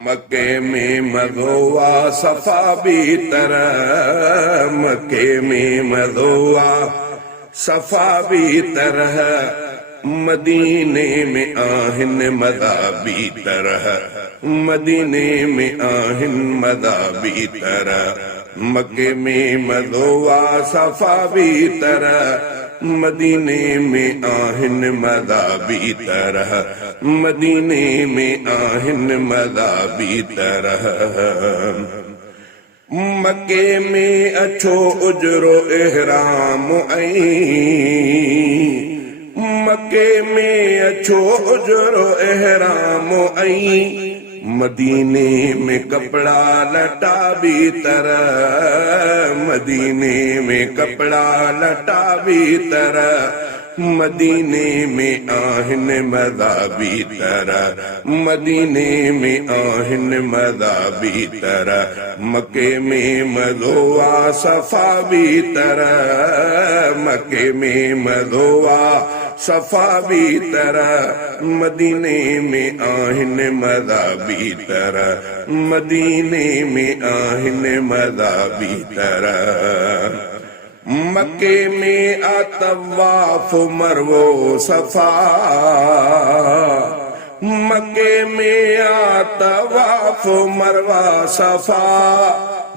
मक्के में मज़ोआ सफ़ा भी तरह, मक्के में मज़ोआ सफ़ा भी तरह, मदीने में आहिन मज़ा भी तरह, मदीने में आहिन मज़ा भी तरह। मक्के में मज़ोआ सफ़ा भी तरह, मदीने में आहिन मज़ा भी तरह, मदीने में आहिन मज़ा भी तरह। मक्के में अछो उजरो इहराम ऐं, मक्के में अछो उजरो इहराम ऐं, मदीने में कपड़ा लटा भी तरह, मदीने में कपड़ा लटा भी तरह, मदीने में आहिन मज़ा भी तरह, मदीने में आहिन मज़ा भी तरह। मक्के में मज़ोआ सफ़ा भी तरह, मक्के में मज़ोआ सफ़ा भी तरह, मदीने में आहिन मज़ा भी तरह, मदीने में आहिन मज़ा भी तरह। मक्के में अतवाफ मरवो सफ़ा, मक्के में अतवाफ मरवा सफ़ा,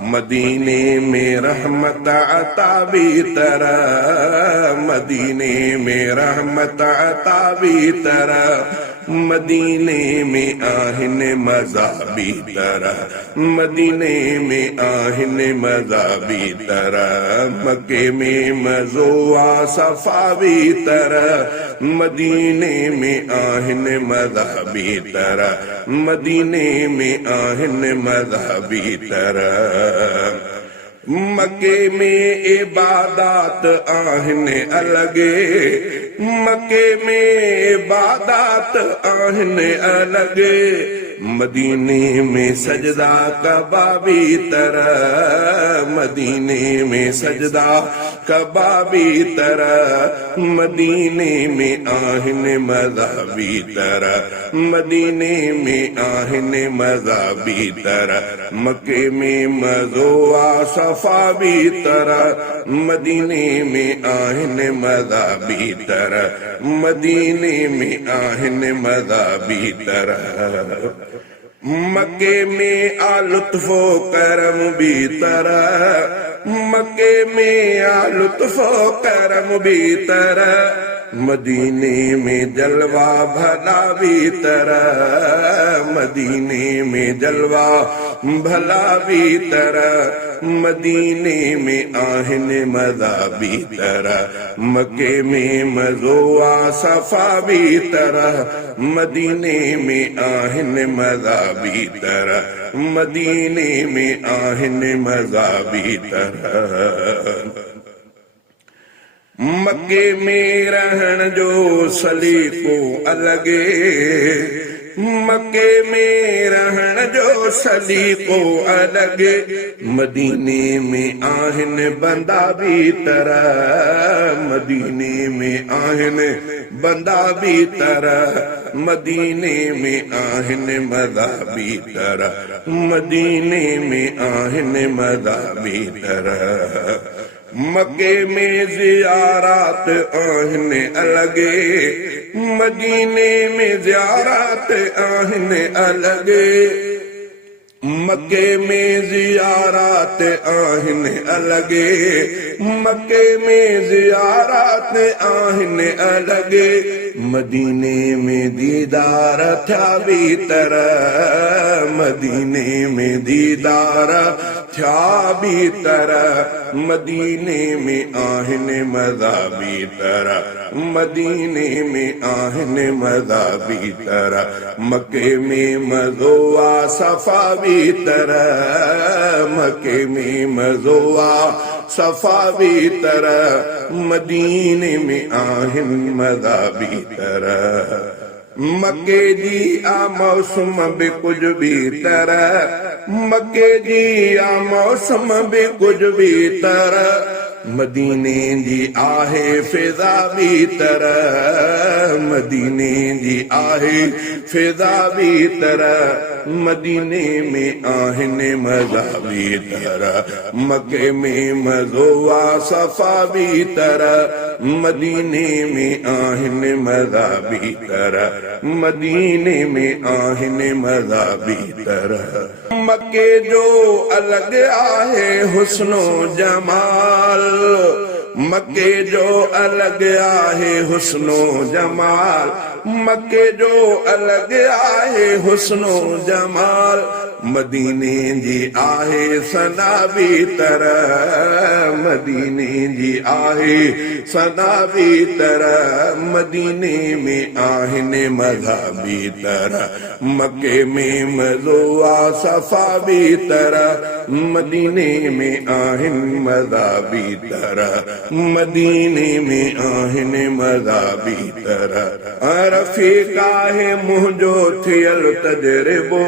मदीने में रहमत अता भी तरह, मदीने में रहमत अता भी तरह, मदीने में आहिन मज़ा भी तरह, मदीने में आहिन मज़ा भी तरह। मक्के में मज़ोआ सफ़ा भी तरह, मदीने में आहिन मज़ा भी तरह, मदीने में आहिन मज़ा भी तरह। मक्के में इबादत आहिन अलगे, मक्के में इबादत आहिन अलगे, मदीने में सजदा कबा भी तरह, मदीने में सजदा कबा भी तरह, मदीने में आहिन मज़ा भी तरह, मदीने में आहिन मज़ा भी तरह। मक्के में मज़ोआ सफ़ा भी तरह, मदीने में आहिन मज़ा भी तरह, मदीने में आहिन मज़ा भी तरह। मक्के में लुत्फ़ो करम भी तरह, मक्के में लुत्फ़ो करम भी तरह, मदीने में जलवा भला भी तरह, मदीने में जलवा भला भी तरह, मदीने में आहिन मज़ा भी तरह। मक्के में मज़ोआ सफ़ा भी तरह, मदीने में आहिन मज़ा भी तरह, मदीने में आहिन मज़ा भी तरह। मक्के में रहण जो सलीक़ो अलगे, मक्के में रहण जो सलीक़ो अलगे, मदीने में आहिन बंदा भी तरह, मदीने में आहिन बंदा भी तरह, मदीने में आहिन मज़ा भी तरह, मदीने में आहिन मज़ा भी तरह। मक्के में ज़ियारत आहिन अलगे, मदीने में ज़ियारत आहिन अलगे, मक्के में ज़ियारत आहिन अलगे, मक्के में ज़ियारत आहिन अलगे, मदीने में दीदार थिया भी तरह, मदीने में दीदार थिया भी तरह, मदीने में आहिन मज़ा भी तरह, मदीने में आहिन मज़ा भी तरह। मक्के में मज़ोआ सफ़ा भी तरह, मक्के में मज़ोआ सफ़ा भी तरह, मदीने में आहिन मज़ा भी तरह। मक्के जी मौसम भी कुछ भी तरह, मक्के जी मौसम भी कुछ भी तरह, मदीने जी आहे फिजा भी तरह, मदीने जी आहे फिजा भी तरह। मदीने में आहिनि मज़ा बि तरह मके में मज़ो आ सफ़ा बि तरह मदीने में आहिनि मज़ा बि तरह मदीने में आहिनि मज़ा बि तरह मके जो अलॻि आहे हुस्नो जमाल मके जो अलॻि आहे हुस्नो जमाल मके जो अलॻि आहे हुस्नो जमाल मदीने जी आहे सना बि तरह मदीने जी आहे सना बि तरह मदीने में आहिनि मज़ा बि तरह मके में मज़ो आ सफ़ा बि तरह मदीने में आहिनि मज़ा बि तरह मदीने में आहिनि मज़ा बि तरह रफ़ीक़ आहे मुंहिंजो थियल तजुर्बो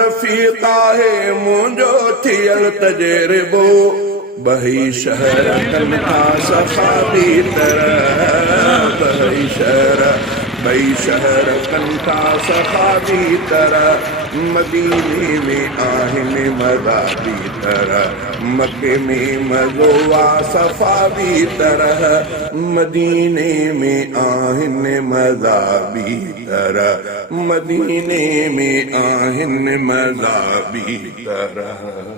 रफ़ीक़ आहे मुंहिंजो थियल तजुर्बो बही शहर कनि था सफ़ा बि तरह बही शहर कनि था सफ़ा बि तरह मदीने में आहिनि मज़ा बि तरह मके में मज़ो आ सफ़ा बि तरह मदीने में आहिनि मज़ा बि तरह मदीने में आहिनि मज़ा बि तरह।